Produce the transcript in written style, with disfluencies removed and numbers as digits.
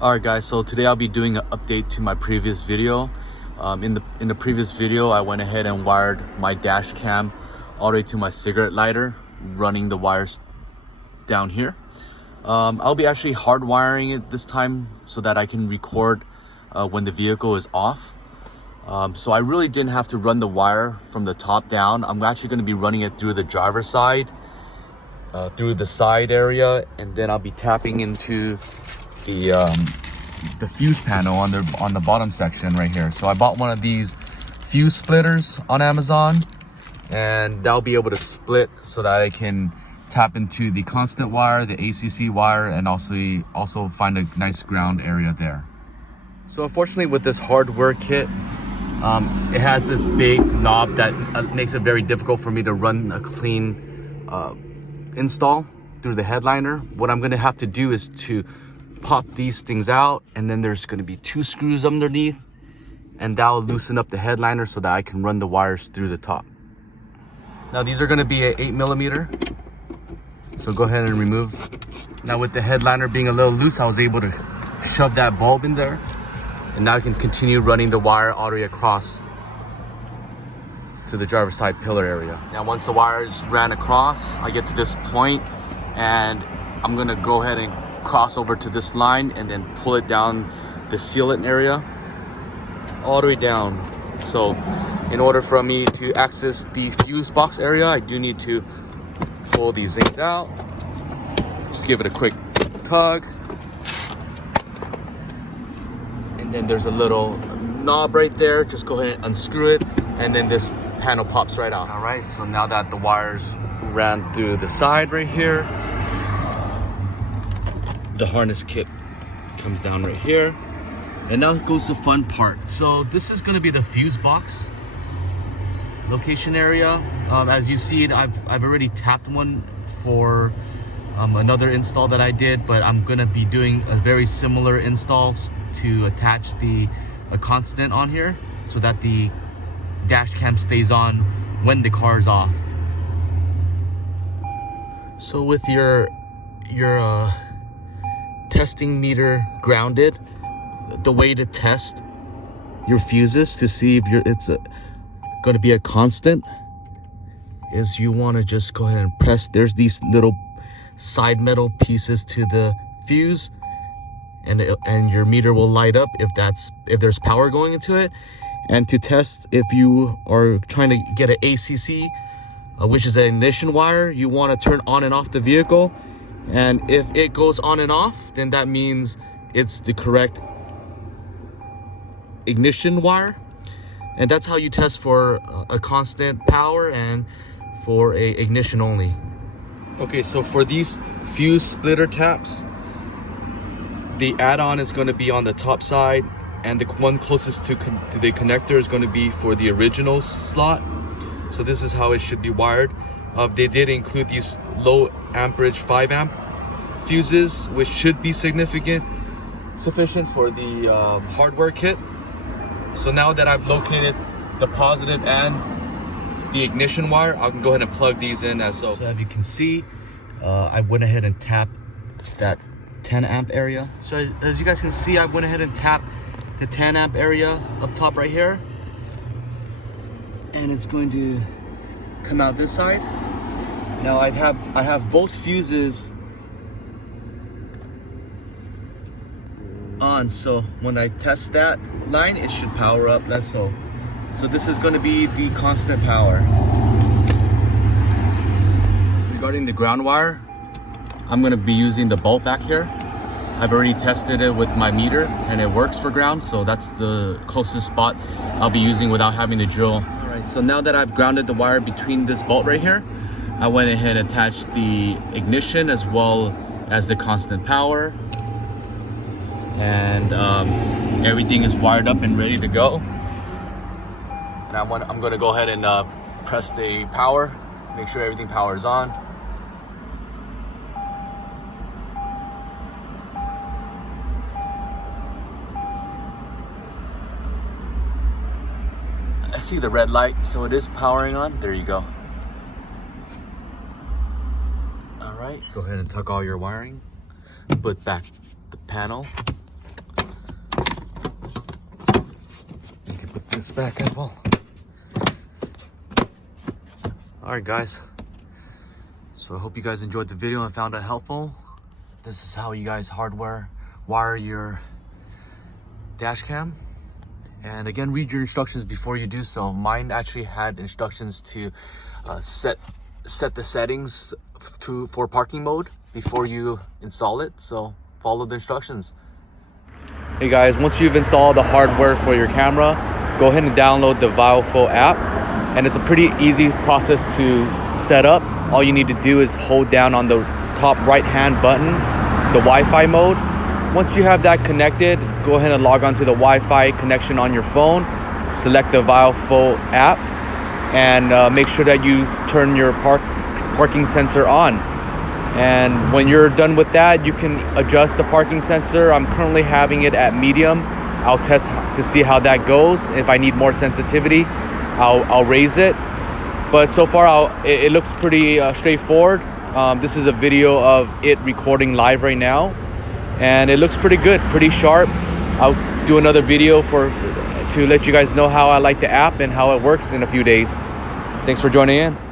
Alright guys, so today I'll be doing an update to my previous video. In the previous video, I went ahead and wired my dash cam all the way to my cigarette lighter, running the wires down here. I'll be actually hardwiring it this time so that I can record when the vehicle is off. So I really didn't have to run the wire from the top down. I'm actually going to be running it through the driver's side, through the side area, and then I'll be tapping into the fuse panel on the bottom section right here. So I bought one of these fuse splitters on Amazon, and that'll be able to split so that I can tap into the constant wire, the ACC wire, and also find a nice ground area there. So unfortunately with this hardware kit, it has this big knob that makes it very difficult for me to run a clean install through the headliner. What I'm going to have to do is to pop these things out, and then there's going to be 2 screws underneath, and that'll loosen up the headliner so that I can run the wires through the top. Now these are going to be a 8mm, so go ahead and remove. Now with the headliner being a little loose, I was able to shove that bulb in there, and now I can continue running the wire all the way across to the driver's side pillar area. Now once the wires ran across, I get to this point, and I'm going to go ahead and cross over to this line and then pull it down the sealant area all the way down. So in order for me to access the fuse box area, I do need to pull these things out. Just give it a quick tug, and then there's a little knob right there. Just go ahead and unscrew it, and then this panel pops right out. All right, so now that the wires ran through the side right here, the harness kit comes down right here, and now goes the fun part. So this is going to be the fuse box location area. As you see it, I've already tapped one for another install that I did, but I'm going to be doing a very similar install to attach a constant on here so that the dash cam stays on when the car is off. So with your testing meter grounded, the way to test your fuses to see if it's going to be a constant is you want to just go ahead and press. There's these little side metal pieces to the fuse, and your meter will light up if there's power going into it. And to test if you are trying to get an ACC, which is an ignition wire, you want to turn on and off the vehicle. And if it goes on and off, then that means it's the correct ignition wire. And that's how you test for a constant power and for a ignition only. Okay, so for these fuse splitter taps, the add-on is going to be on the top side, and the one closest to the connector is going to be for the original slot. So this is how it should be wired. They did include these low amperage 5 amp fuses, which should be sufficient for the hardware kit. So now that I've located the positive and the ignition wire, I can go ahead and plug these in as so. So as you can see, I went ahead and tapped that 10 amp area. So as you guys can see, I went ahead and tapped the 10 amp area up top right here, and it's going to come out this side. Now I have both fuses on, so when I test that line, it should power up. That's so this is going to be the constant power. Regarding the ground wire, I'm going to be using the bolt back here. I've already tested it with my meter and it works for ground, so that's the closest spot I'll be using without having to drill. All right, so now that I've grounded the wire between this bolt right here, I went ahead and attached the ignition as well as the constant power, and everything is wired up and ready to go. And I'm going to go ahead and press the power, make sure everything powers on. I see the red light, so it is powering on. There you go. All right, go ahead and tuck all your wiring, put back the panel, this back as well. Alright guys, so I hope you guys enjoyed the video and found it helpful. This is how you guys wire your dash cam. And again, read your instructions before you do so. Mine actually had instructions to set the settings for parking mode before you install it, so follow the instructions. Hey guys, once you've installed the hardware for your camera, go ahead and download the Viofo app, and it's a pretty easy process to set up. All you need to do is hold down on the top right hand button, the Wi-Fi mode. Once you have that connected, go ahead and log on to the Wi-Fi connection on your phone, select the Viofo app, and make sure that you turn your parking sensor on. And when you're done with that, you can adjust the parking sensor. I'm currently having it at medium. I'll test to see how that goes. If I need more sensitivity, I'll raise it. But so far, it looks pretty straightforward. This is a video of it recording live right now, and it looks pretty good, pretty sharp. I'll do another video to let you guys know how I like the app and how it works in a few days. Thanks for joining in.